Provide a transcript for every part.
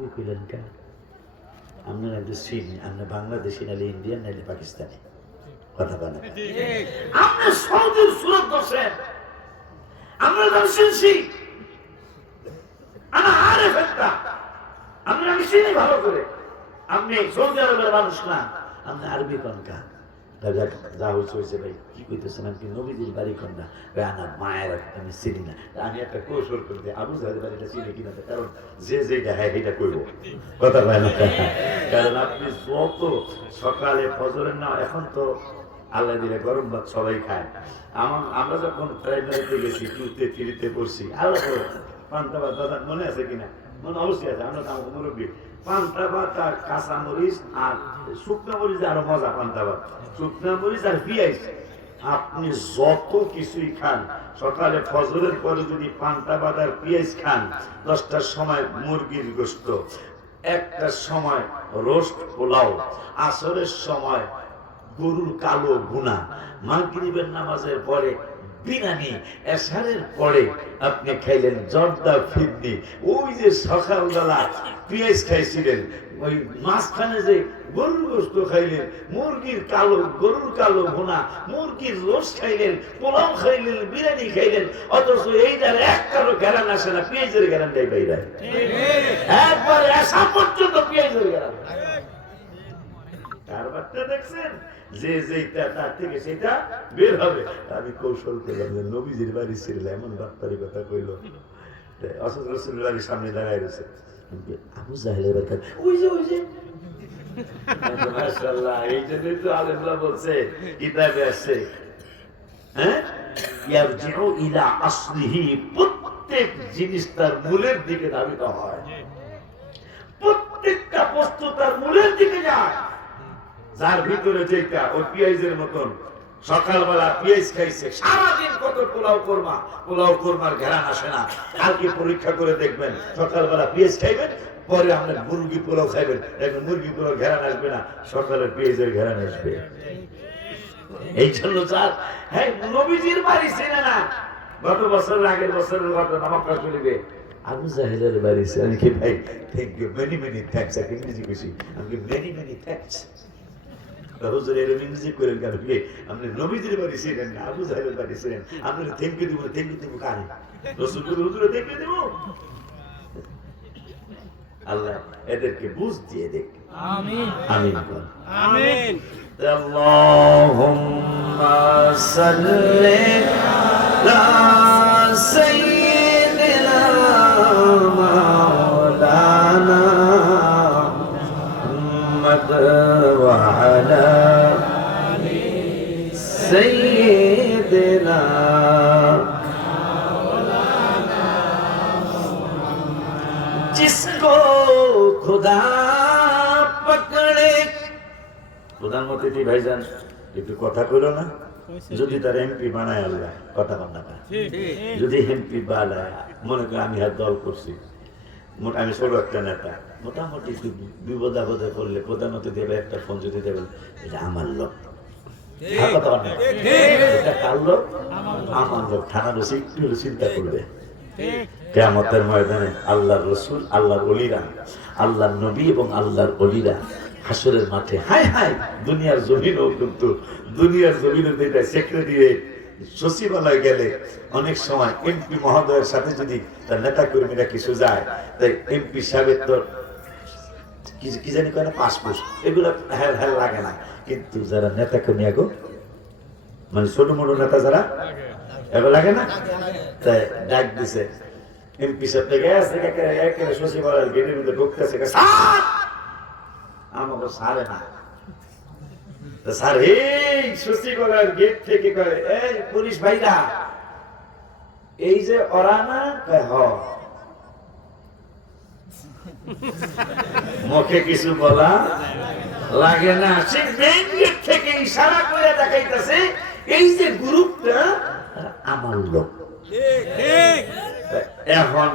আরবি কইলেন কেন? আপনার একটু চিনি আপনি বাংলাদেশি, নাহলে ইন্ডিয়ান, নাহলে পাকিস্তানি। কথা বলেন। আপনি সুরত আমরা শুনছি আমি আরে আপনি আমি ভালো করে। আপনি সৌদি আরবের মানুষ না, আপনি আরবি কনকা যা হয়েছে হয়েছে ভাই, কি কইতেছেন আমি কি নবীজির বাড়ি না ভাই, আমার মায়ের আমি চিনি না। আমি একটা কৌশল করে দিই। আবু জাহের বাড়িটা চিনি কিনা কারণ যে যে হ্যাঁ এটা কইব। কথা বলে না? কারণ আপনি যত সকালে ফজরের না এখন তো আল্লাহ দিলে গরম ভাত সবাই খায়। আমার, আমরা যখন প্রাইমারিতে গেছি টুতে থ্রিতে পড়ছি, আল্লাহ পান্তা ভাত দাদা মনে আছে কিনা? মনে অবশ্যই আছে, আমরা তো আমাকে মুরব্বী। আর আর শুকনো মরিচ আরও মজা শুকনো মরিচ আর আপনি যত কিছুই খান, সকালে ফজরের পরে যদি পান্তা ভাত পেঁয়াজ খান, দশটার সময় মুরগির গোস্ত একটার সময় রোস্ট পোলাও, আসরের সময় গরুর কালো গুনা মাগরিবের নামাজের পরে মুরগির কালো, গরুর কালো ভুনা, মুরগির রোস খাইলেন, পোলাও খাইলেন বিরিয়ানি খাইলেন, অথচ এইটার এক কারও গ্যারান আসে না, পেঁয়াজের গ্যারানটাই বাইরে। একবার পেঁয়াজের গ্যারান। দেখছেন যে যেটা তার থেকে সেটা বের হবে। আমি কৌশল করলাম যে নবীজির বাড়ি ছিল এমন ডাক্তারি কথা কইলো। রসুলের সামনে দাঁড়ায় রয়েছে। আবু জাহেলের ওই যে ওই যে। মাশাআল্লাহ, এই জন্যই তো আলেমরা বলছে, কিতাবে আছে হ্যাঁ? ইয়ারজিউ ইলা আসলিহি, প্রত্যেক জিনিস তার মূলের দিকে ধাবিত হয়। প্রত্যেকটা বস্তু তার মূলের দিকে যায়। যার ভিতরে যেটা ওই পেঁয়াজের মতন। সকালবেলা পেঁয়াজ খাইছে, সারাদিন কত পোলাও কোরমা, পোলাও কোরমার ঘেরান আসে না। কালকে পরীক্ষা করে দেখবেন, সকালবেলা পেঁয়াজ খাইবেন, পরে আপনার মুরগি পোলাও খাইবেন। দেখবেন মুরগি পোলাও ঘেরান আসবে না সকালে পেঁয়াজের ঘেরান আসবে। এই জন্য স্যার হ্যাঁ নবীজির বাড়ি ছিল না। গত বছরের আগের বছরের মক্কা চলিবে আবু বাড়ি আমি কি ভাই thank you many many thanks আমি কইছি। আমি মেনি মেনি থ্যাঙ্কস রোজের এরমিন দিব থ্যাংক দিব কারে? রসুলপুর হুজুরে আল্লাহ এদেরকে বুঝ দিয়ে দেখ। আমিন। আমিন। আমিন। আল্লাহুম্মা সাল্লি আলা সাইয়্যিদিনা محمد وعلى سيدنا جس کو خدا پکڑے۔ প্রধান অতিথি ভাইজান একটু কথা কইল না যদি তার এমপি বানায় আল্লাহ কথা কন্যা যদি এমপি বানায় মনে করি আমি আর দল করছি। আমি ষোলো একটা নেতা। মোটামুটি একটু বিপদ আপদে করলে প্রধানমন্ত্রী দেবে একটা ফোন যদি দেবেন এটা আমার লোক। আর কথা বল না। এটা কার লোক? আমার লোক। থানার ওসি একটু চিন্তা করবে। কেয়ামতের ময়দানে আল্লাহর রসুল আল্লাহর অলিরা আল্লাহর নবী এবং আল্লাহর অলিরা হাসরের মাঠে হাই হাই দুনিয়ার জমিনও কিন্তু দুনিয়ার জমিনের যেটা সেক্রেটারিয়েট সচিবালয় গেলে অনেক সময় এমপি মহোদয়ের সাথে যদি তার নেতা কর্মীরা কিছু যায় তাই এমপি সাহেবের তো কি- জানি করে পাসপোর্ট এগুলো হ্যাঁ হ্যাঁ লাগে না। কিন্তু যারা নেতা কর্মী আগো মানে ছোট মোটো নেতা যারা এবার লাগে না? তাই ডাক দিছে। এমপি সাহেব থেকে গেছে একেবারে সচিবালয়ের গেটের মধ্যে ঢুকতেছে। আমাকে সারে না। স্যার এই সচিবালয়ের গেট থেকে কয় এই পুলিশ ভাইরা এই যে ওরা না কয়, হ মুখে কিছু বলা লাগে না। সে মেইন গেট থেকে ইশারা করে দেখাইতেছে, এই যে গ্রুপটা আমার লোক। এখন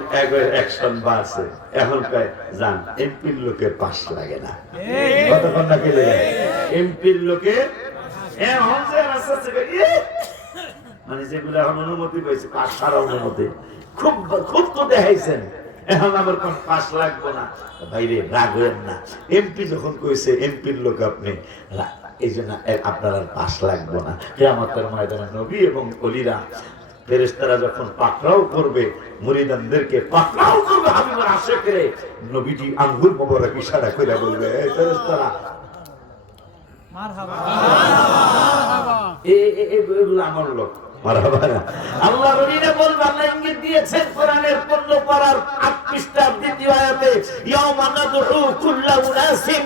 এখন যান, এমপির লোকের পাশ লাগে না। কতক্ষণ না কেলে এমপির এখন যে! মানে যেগুলো এখন অনুমতি পেয়েছে, পাশ সারা অনুমতি, খুব খুব তো দেখাইছেন। এখন আমার কোন পাস লাগবো না। ভাইরে রাগ হইেন না। এমপি যখন কইছে এমপির লোক আপনি এই জন্য আপনার আর পাস লাগবো না। কেয়ামতের ময়দানে নবী এবং অলিরা ফেরেশতারা যখন পাকড়াও করবে মুরিদানদেরকে পাকড়াও করবে হাবিবের আশেখরে নবীজি আঙ্গুল মোবারক ইশারা কইরা বলবে এই ফেরেশতারা এ- এ- এ- এগুলো আমার লোক। মারহাবা। আল্লাহ রবিনে ইঙ্গিত দিয়েছেন কোরআনের পণ্য পড়ার আট পৃষ্ঠার দ্বিতীয় আয়াতে কুল্লা উনাসিম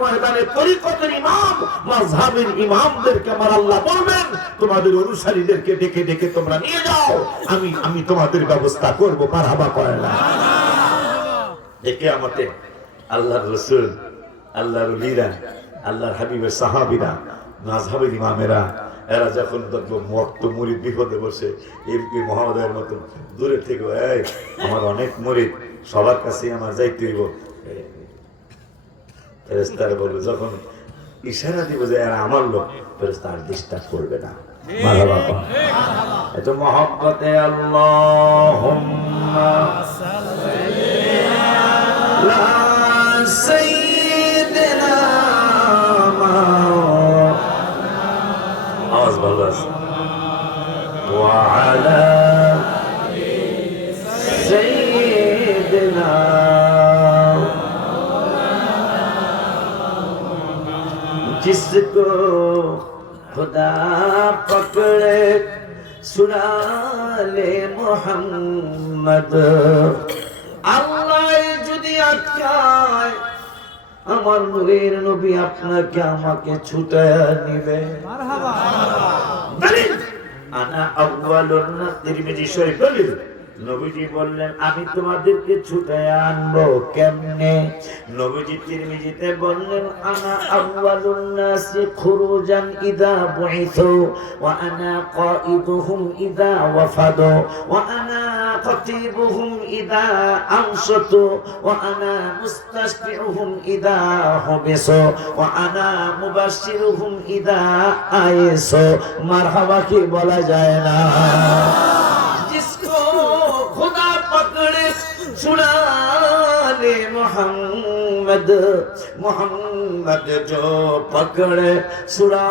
ময়দানে তরিকতের ইমাম মাযহাবের ইমামদেরকে আমার আল্লাহ বলবেন, তোমাদের অনুসারীদেরকে ডেকে ডেকে তোমরা নিয়ে যাও। আমি আমি তোমাদের ব্যবস্থা করব মারহাবা করে না। দেখে আমাকে আল্লাহর রসুল, আল্লাহর উলিরা আল্লাহর হাবিবের সাহাবিরা মাঝহাবের ইমামেরা এরা যখন দেখব মক্ত মুড়ি, বিপদে বসে এমপি মহোদয়ের মতন দূরে থেকে এই, আমার অনেক মুড়ি, সবার কাছে আমার যাইতে হইব ফেরেস্তারা বলবে, যখন ইশারা দিব যে এরা আমার লোক ফেরেস্তা আর ডিস্টার্ব করবে না। এত মহব্বতে আল্লাহ ভালো আছে وعلى سيدنا جسكو خدا پکڑے سنا لے محمد اللہ جدی اٹکائے আমার নবীর নবী আপনাকে আমাকে ছুটায় নিবে। দলিল। আনা আউয়ালুন তিরমিজি শরীফ দলিল। নবীজি বললেন, আমি তোমাদেরকে ছুটায় আনব কেমনে? নবীজি তিরমিজিতে বললেন, আনা আউয়ালুন নাসি খুরুজান ইদা বুইসু ওয়া আনা কাইদুহুম ইদা ওয়াফাদু, ওয়া আনা কতিবুহুম ইদা قطيبهم ওয়া আনা মুস্তাশফিউহুম ইদা হুবিসু, ওয়া আনা মুবাশশিরুহুম ইদা আয়েসু মারহাবা কি বলা যায় না? सुना ले मोहम्मद मोहम्मद जो पकड़े सुना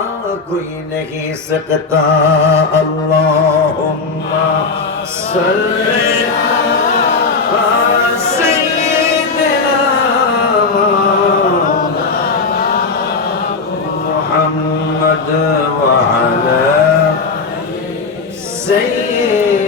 कोई नहीं सकता अल्लाहुम्मा सल्ली على سيدنا محمد وعلى سيدنا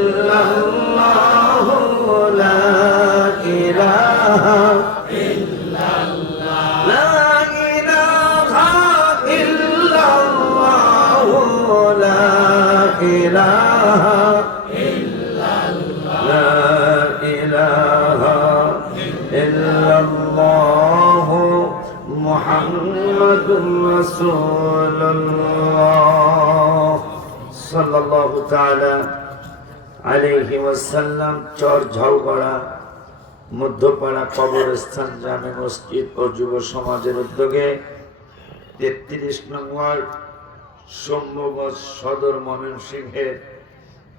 محمد رسول الله صلى الله تعالى عليه وسلم চর ঝাউপাড়া মধ্যপাড়া কবরস্থান জামে মসজিদ ও যুব সমাজের উদ্যোগে তেত্রিশ নং ওয়ার্ড সম্ভবত সদর ময়মনসিংহের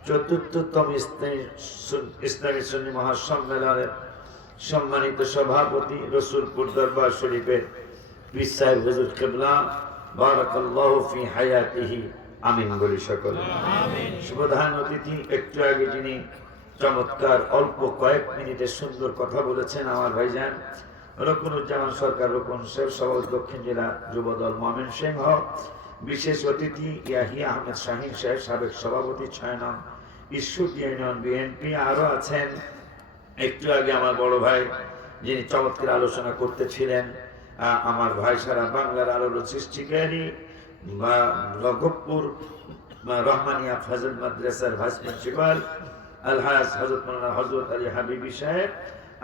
চতুর্থতম ইসলামী সুন- ইসলামী সুন্নি মহাসম্মেলনের সম্মানিত সভাপতি রসুলপুর দরবার শরীফের পীর সাহেব হুজুর কেবলা বারাকাল্লাহু ফি হায়াতিহি। আমিন বলি সকলে। শুভধান অতিথি একটু আগে যিনি চমৎকার অল্প কয়েক মিনিটে সুন্দর কথা বলেছেন আমার ভাইজান রকুনুজ্জামান সরকার রকুন শেখ সভাপতি দক্ষিণ জেলা যুবদল মমিন সিংহ বিশেষ অতিথি ইয়াহিয়া আহমেদ শাহিন সাহেব সাবেক সভাপতি ছয় নং ঈশ্বর ইউনিয়ন বিএনপি আরও আছেন। একটু আগে আমার বড় ভাই যিনি চমৎকার আলোচনা করতেছিলেন আমার ভাই সারা বাংলার আলোর সৃষ্টিকারী বা রঘবপুর রহমানিয়া ফাজল মাদ্রাসার ভাইস প্রিন্সিপাল আলহাজ হজরত মৌলানা হজরত আলী হাবিবি সাহেব,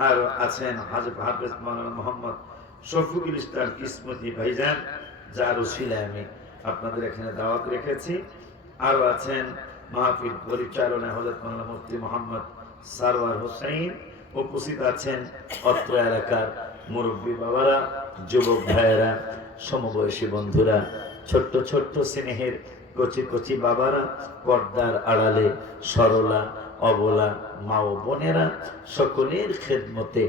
আর আছেন হাজর হাফেজ মৌলানা মোহাম্মদ শফিকুল ইসলাম ইসমতি ভাইজান, যার ছিল আমি আপনাদের এখানে দাওয়াত রেখেছি। আরও আছেন মাহফিল পরিচালনা হজরত মাওলানা মুফতি মোহাম্মদ সারওয়ার হোসেন উপস্থিত আছেন অত্র এলাকার মুরব্বী বাবারা যুবক ভাইয়েরা, সমবয়সী বন্ধুরা, ছোট্ট ছোট্ট স্নেহের কচি কচি বাবারা, পর্দার আড়ালে সরলা, অবলা মা ও বোনেরা, সকলের খেদমতে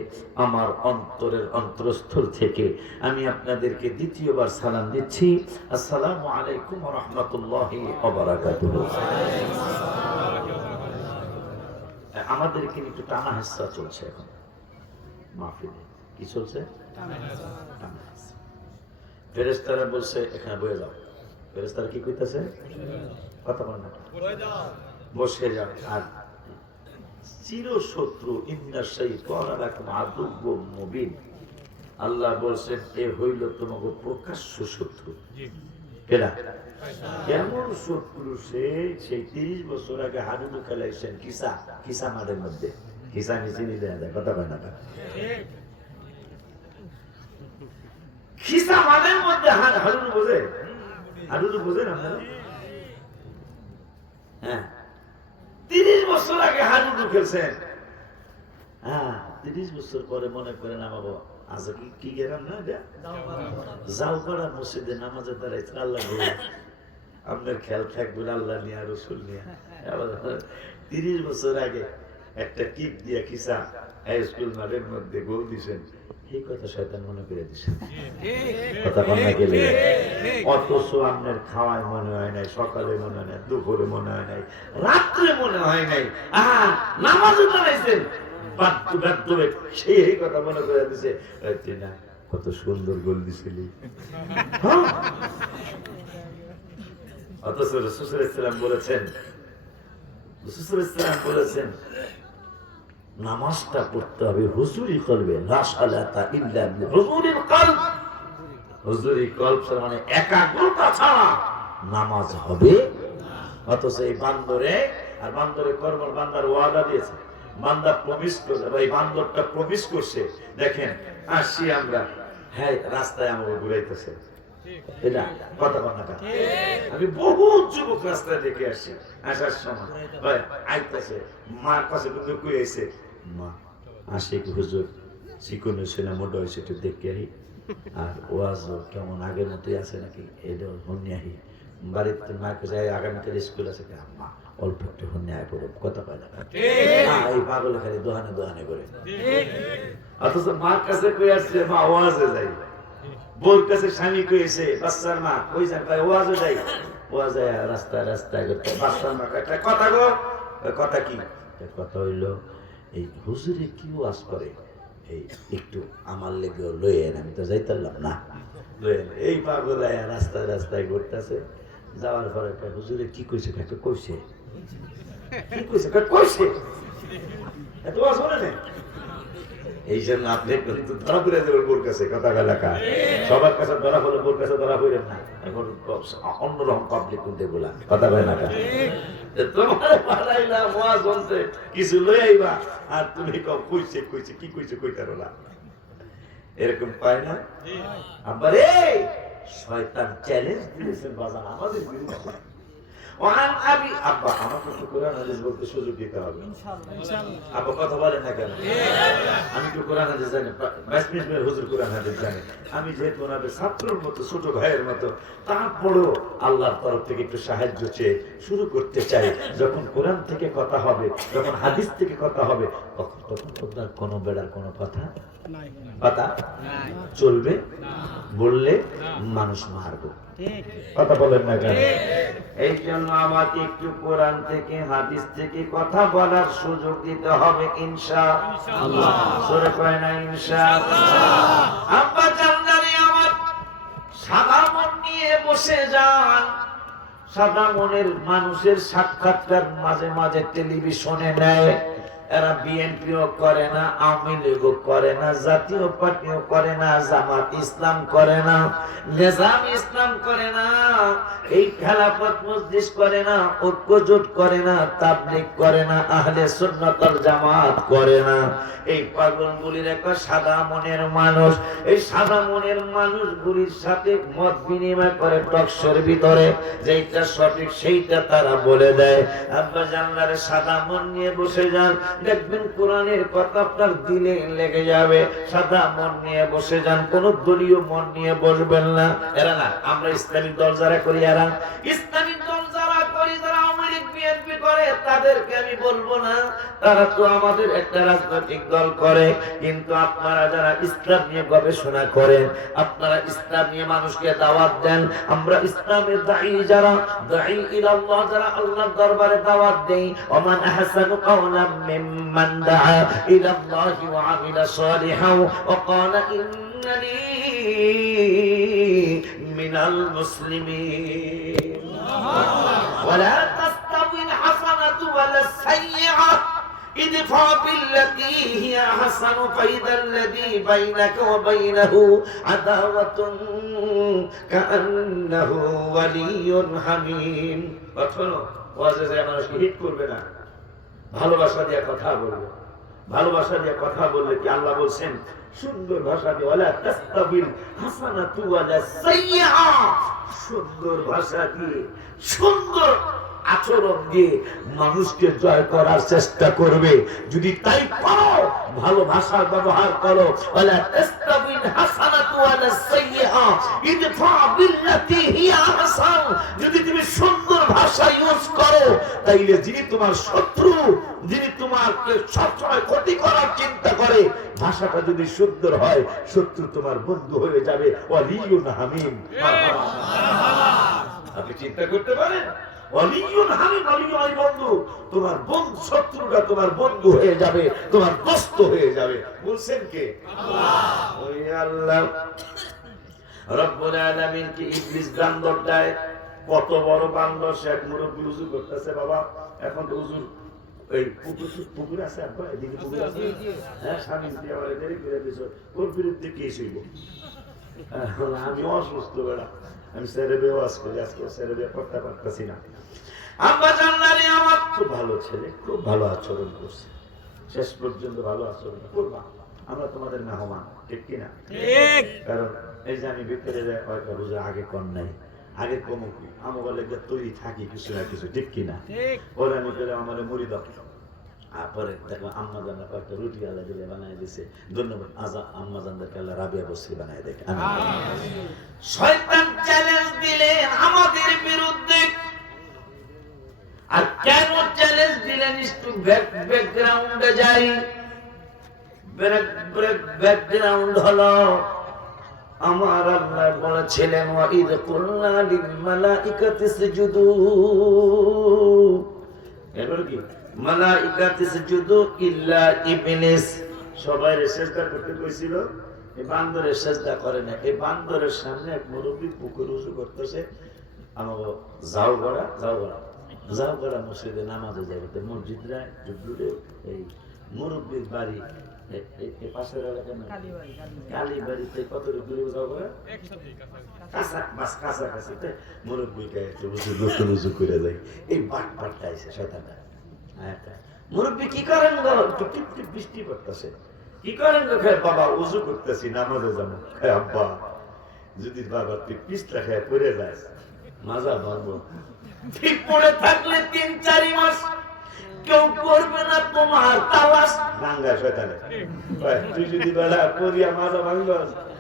আমার অন্তরের অন্তরস্থল থেকে আমি আপনাদেরকে দ্বিতীয়বার সালাম দিচ্ছি। আসসালামু আলাইকুম রহমতুল্লাহ আমাদেরকে একটু টানা হেসা চলছে এখন। মাহফিলে কি চলছে? ফেরেস্তারা বলছে এখানে বয়ে যাও। ফেরেস্তারা কি কইতেছে? কথা বলেন না। বসে যাও আর ইন্দার সেই আদুব্য মুবিন। আল্লাহ বলছেন এ হইল তোমাকে প্রকাশ্য শত্রু। কেনা কেমন শত্রু সে? সেই তিরিশ বছর আগে হাডুডু খেলাইছেন কিসা? কিসা মাঠের মধ্যে? কিসা নিচে যায় কথা কয় না খিসা মধ্যে হা- বোঝে? হাডুডু বোঝেন আপনারা? হ্যাঁ। তিরিশ বছর আগে হাডুডু খেলছেন। হ্যাঁ তিরিশ বছর পরে মনে করেন না এটা? মসজিদে নামাজের দ্বারাই আল্লাহ আপনার খেয়াল থাকবে আল্লাহ নিয়ে রসুল নিয়ে। তিরিশ বছর আগে একটা কিক দিয়ে কিসা মাঠের মধ্যে গোল দিছেন। এই কথা শয়তান মনে করে কথা কন্যা গেলে। অথচ আপনার খাওয়ায় মনে হয় নাই সকালে মনে হয় নাই দুপুরে মনে হয় নাই রাত্রে মনে হয় নাই আহা নামাজও দাঁড়াইছেন সেই এই কথা মনে করে দিছে। না কত সুন্দর গোল দিছিলি। হ্যাঁ? অথচ রসুল ইসলাম বলেছেন রসুল ইসলাম বলেছেন নামাজটা পড়তে হবে, হুজুরি করবে। হুজুরি মানে একাগ্রতা ছাড়া নামাজ হবে অথচ এই বান্দরে, আর বান্দরে বান্দার ওয়াদা দিয়েছে। বান্দা প্রবেশ করছে এই বান্দরটা প্রবেশ করছে, দেখেন আসছি আমরা। হ্যাঁ রাস্তায় আমাকে ঘুরাইতেছে। আমি বহু যুবক রাস্তায় দেখে আসছি আসার সময়। আইতেছে, মার কাছে আইছে মা আসে কি হুজুর চিকন না মোটা হয়েছে একটু দেখে আহি। আর ওয়াজ কেমন আগের মতোই আছে নাকি? এটা হন্যে আহি। বাড়িতে মাকে যাই আগামীকাল স্কুল আছে। আম্মা অল্প একটু হন্যে আয় পড়ো কথা পায় না এই পাগল খালি দোহানে দোহানে করে। অথচ মার কাছে কই আসছে মা ওয়াজে যাই। বোর কাছে স্বামী কইছে বাচ্চার মা কই যান? ভাই ওয়াজে যাই। ওয়াজে রাস্তা রাস্তা করতে বাচ্চার মা কথা গো? কথা কি? কথা হইল এই হুজুরে কি ওয়াজ করে? এই একটু আমার লেগে লয়ে এন আমি তো যাইতাম না। লয়ে এন। এই পাগল রাস্তায় রাস্তায় ঘুরতেছে। যাওয়ার পরে হুজুরে কি কইছে? কাকে কইছে? কি কইছে? কয়, কইছে? এত ওয়াজ বলে না এই জন্য আপনি কিন্তু ধরা পড়ে যাবেন বোর কাছে কথা এলাকা সবার কাছে ধরা হলে বোর কাছে ধরা পড়েন না। এখন অন্যরকম পাবলিক কিন্তু এগুলা কথা কয় না কা? তোমার মহা কিছু লই আইবা। আর তুমি কইছে কইছে কি কইছে এরকম পায় না? আবার এই শয়তান চ্যালেঞ্জ দিয়েছেন আমাদের বিরুদ্ধে। ওহান আবি আব্বা আমাকে তো কোরআন হাদিস বলতে সুযোগ দিতে হবে। আব্বা কথা বলেন না কেন? আমি তো কোরআন হাদিস জানি বাইশ হুজুর কোরআন হাদিস জানি। আমি যেহেতু ওনাদের ছাত্রর মতো ছোট ভাইয়ের মতো তারপরও আল্লাহর তরফ থেকে একটু সাহায্য চেয়ে শুরু করতে চাই। যখন কোরআন থেকে কথা হবে যখন হাদিস থেকে কথা হবে কোনো বেড়ার কোনো কথা? কথা? চলবে? বললে মানুষ মারবো। কথা বলেন না কেন? এই জন্য আমাকে একটু কোরআন থেকে হাদিস থেকে কথা বলার সুযোগ দিতে হবে ইনশা সরে কয় না ইনশা আব্বা জানদারি আমার সাদা মন নিয়ে বসে যান। সাদা মনের মানুষের সাক্ষাৎকার মাঝে মাঝে টেলিভিশনে নেয়। এরা বিএনপিও করে না, আওয়ামী লীগও করে না, জাতীয় পার্টিও করে না, জামাত ইসলাম করে না, নিজাম ইসলাম করে না, এই খেলাফত মসজিদ করে না, ঐক্যজোট করে না, তাবলিগ করে না, আহলে সুন্নাতল জামাত করে না। এই পাগলগুলির একটা সাদা মনের মানুষ, এই সাদা মনের মানুষগুলির সাথে মত বিনিময় করে টকশোর ভিতরে, যেইটা সঠিক সেইটা তারা বলে দেয়। আব্বা জানলারে সাদা মন নিয়ে বসে যান দেখবেন কোরআনের কথা আপনার দিলে লেগে যাবে। সাদা মন নিয়ে বসে যান, কোন দলীয় মন নিয়ে বসবেন না। এরা না, আমরা ইসলামিক দল যারা করি, এরা ইসলামিক দল যারা করি, যারা আওয়ামী লীগ, বিএনপি করে, তাদেরকে আমি বলব না। তারা তো আমাদের একটা রাজনৈতিক দল করে কিন্তু আপনারা যারা ইসলাম নিয়ে গবেষণা করেন আপনারা ইসলাম নিয়ে মানুষকে দাওয়াত দেন আমরা ইসলামের দায়ী যারা দায়ী ইলাল্লাহ যারা আল্লাহর দরবারে দাওয়াত দেই ওমান আহসানু কাওলাম মিম্মান দাআ ইলাল্লাহি ওয়া আমিলা সালিহান ওয়া ক্বালা ইন্নানি মিনাল মুসলিমিন ولا تستوي الحسنة ولا السيئة ادفع بالتي هي أحسن فإذا الذي بينك وبينه عداوة كأنه ولي حميم শোনো ওয়াজে যায় মানুষকে হিট করবে না ভালোবাসা দিয়ে কথা বলবে ভালোবাসা দিয়ে কথা বললে কি আল্লাহ বলছেন সুন্দর ভাষা দিয়ে ওয়ালা তাস্তাবিল হাসানাতু ওয়ালা সাইয়্যা সুন্দর ভাষা দিয়ে সুন্দর আচরণ দিয়ে মানুষকে জয় করার চেষ্টা করবে। যদি তাই করো, ভালো ভাষার ব্যবহার করো। যদি তুমি সুন্দর ভাষা ইউজ করো, তাইলে যিনি তোমার শত্রু, যিনি তোমাকে সবসময় ক্ষতি করার চিন্তা করে, ভাষাটা যদি সুন্দর হয়, শত্রু তোমার বন্ধু হয়ে যাবে। আপনি চিন্তা করতে পারেন? ওয়ালিউন হামিম ওয়ালিউ আমার বন্ধু তোমার শত্রুটা তোমার বন্ধু হয়ে যাবে তোমার দোস্ত হয়ে যাবে। বলছেন কে? আল্লাহ। রব্বুল আলামিন কি ইবলিস বান্দর কত বড় বান্দর এক মুরব্বী উজু করতেছে বাবা। এখন তো উজুর এই পুকুর পুকুর আছে আব্বা এদিকে পুকুর আছে। হ্যাঁ স্বামী দিয়ে আমার দেরি করে দিছো। ওর বিরুদ্ধে কে শুইব আমি অসুস্থ বেড়া। আমি স্যারে বেওয়াজ করি আজকে স্যারে বে করতে পারতেছি না। আব্বা জানলারে আমার খুব ভালো ছেলে খুব ভালো আচরণ করছে। শেষ পর্যন্ত ভালো আচরণ করবা আমরা তোমাদের মেহমান ঠিক কিনা? ঠিক। কারণ এই যে আমি ভিতরে যাই কয়েকটা রোজা আগে কম নাই আগে কম কি আমার যে তৈরি থাকি কিছু না কিছু ঠিক কিনা? ঠিক। ওরা আমি করে আমার মুড়ি দাও। তারপরে দেখো আম্মা জানা কয়েকটা রুটি আল্লাহ দিলে বানাই দিছে। ধন্যবাদ। আজা আম্মা জানদেরকে আল্লাহ রাবিয়া বসরি বানাই দেখে। শয়তান চ্যালেঞ্জ দিলেন আমাদের বিরুদ্ধে। আর কেন চ্যালেঞ্জ দিলেন একটু ব্যাকগ্রাউন্ডে যাই? ব্যাকগ্রাউন্ড হলো, আমার আল্লাহ বলেছিলেন, ওয়াইদ কুল্লা লিল মালাইকাতি সুজুদু। এবার কি? মালাইকাতি সুজুদু ইল্লা ইবলিস। সবাই সেজদা করতে কইছিল এই বান্দরের সেজদা করে না। এই বান্দরের সামনে এক মুরব্বী পুকুর উজু করতেছে। আমার যাও গড়া যাও গড়া। যাও গড়া মসজিদে নামাজে যাবে তো মসজিদরা ডুবডুবে এই মুরব্বীর বাড়ি এ- এ- এ পাশের এলাকা না কালীবাড়িতে কত দূরে যাও গড়া? কাঁচা বাস কাছাকাছি মুরব্বী গায়ে একটু উজু নতুন উজু করে যায় এই বাট বাটটা শয়তানটা। আচ্ছা। মুরব্বী কি করেন বৃষ্টি পড়তেছে। কি করেন বাবা, উজু করতেছি, নামাজে যাব। আব্বা, যদি বাবা তুই পিছলা খায়, পড়ে যাস মাজা ধরবো ঠিক পড়ে থাকলে তিন, চারি মাস কেউ করবে না তোমার তুই যদি বেলা, পড়িয়া মাজা ভাঙবাস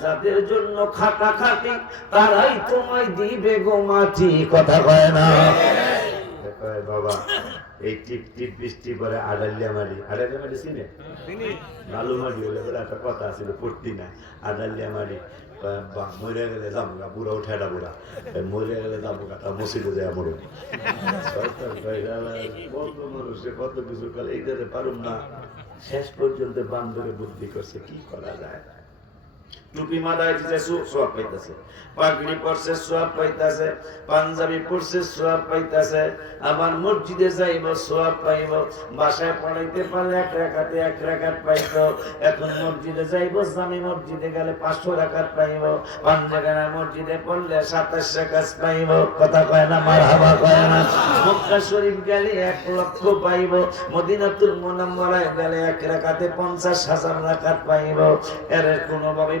যাদের জন্য খাটা খাটি তারাই তোমায় দিবে গো মাটি কথা কয় না? বাবা এই টিপ টিপ বৃষ্টি পরে আডালিয়া মারি। আডালিয়া মারি চিনে? লালু মারি বলে বলে একটা কথা ছিল পড়তি না আডালিয়া মারি মরে গেলে যাব গা বুড়া উঠে এটা বুড়া। মরে গেলে যাব গা তা মসজিদে যায় মরো। কত মানুষে কত কিছু করে এইটাতে পারুম না। শেষ পর্যন্ত বান্ধবে বুদ্ধি করছে কি করা যায়? টুপি মাথায় দিতে সোয়াব পাগড়ি পরছে, সোয়াব পাঞ্জাবি পরছে, সোয়াব আবার মসজিদে যাইব, সোয়াব পাইব। বাসায় পড়াইতে পারলে এক রাখাতে এক রাখাত পাইব এখন মসজিদে যাইব, জামি মসজিদে গেলে পাঁচশো রাখাত পাইব। মসজিদে পড়লে সাতাশ রাখাত পাইব। কথা কয় না মার হাবা কয় না? মক্কা শরীফ গেলে এক লক্ষ পাইব। মদিনাতুল মুনাম্মরায় গেলে এক রাখাতে পঞ্চাশ হাজার রাখাত পাইব। এর কোনোভাবেই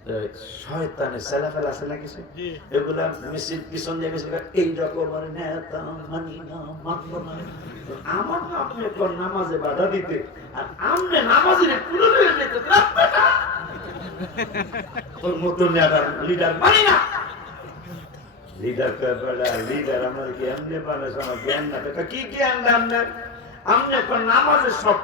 হুম, তো শয়তানের ছেলে ফেলা আছে না কিছু? এগুলা মিছিল পিছন দিয়ে মিছিল এই রকমের নেতা মানি না মানব না। আমার আপনি কোন নামাজে বাধা দিতে আর আমনে নামাজে তোর মতো নেতা লিডার মানি না। লিডার লিডার আমার কি এমনি বানাস আমার জ্ঞান না। কি জ্ঞান না আপনার আপনি সব